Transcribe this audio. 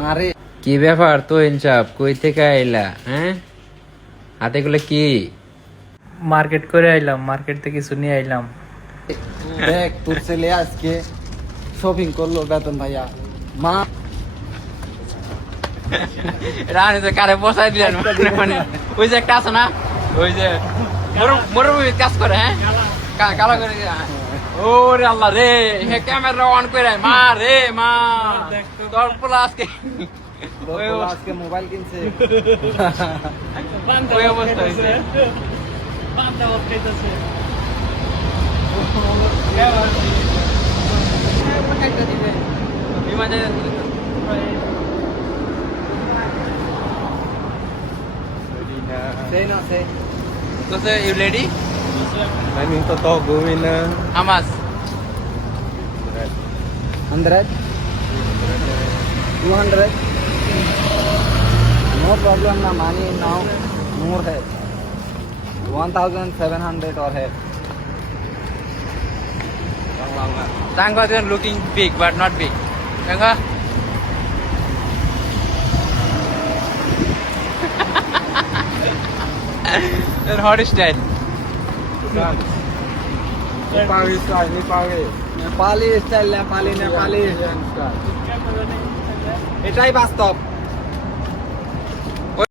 মারে। কি ব্যাপার তো ইনসাফ? কই থেকে আইলা হ্যাঁ? হাতে গুলো কি? মার্কেট করে আইলাম মার্কেট থেকে কিছু নিয়ে আইলাম। দেখ তোর ছেলে আজকে শপিং করল বেতন ভাইয়া। মা রানি তো কারে বসাই দিলেন? মানে ওই যে একটা আছে না? ওই যে মরুভূমি কাজ করে হ্যাঁ? কালো করে হ্যাঁ। ও রে আল্লাহ রে হে ক্যামেরা অন করে মা রে মা। তখন পোলা আজকে আজকে মোবাইল কিনছে ওই অবস্থা হয়েছে পান্তা খাইতেছে খাইতে দিবে বিমান Say no, say. So sir, you ready? I mean to talk gawin na. How much? 100. 100? Two hundred no problem ना मानी नाउ मोर है वन थाउज़ेंड सेवन हंड्रेड और है Tangga is looking big but not big. Tangga. Then hot style. Nepali style, Nepali. Nepali style Nepali Nepali এটাই বাস্তব।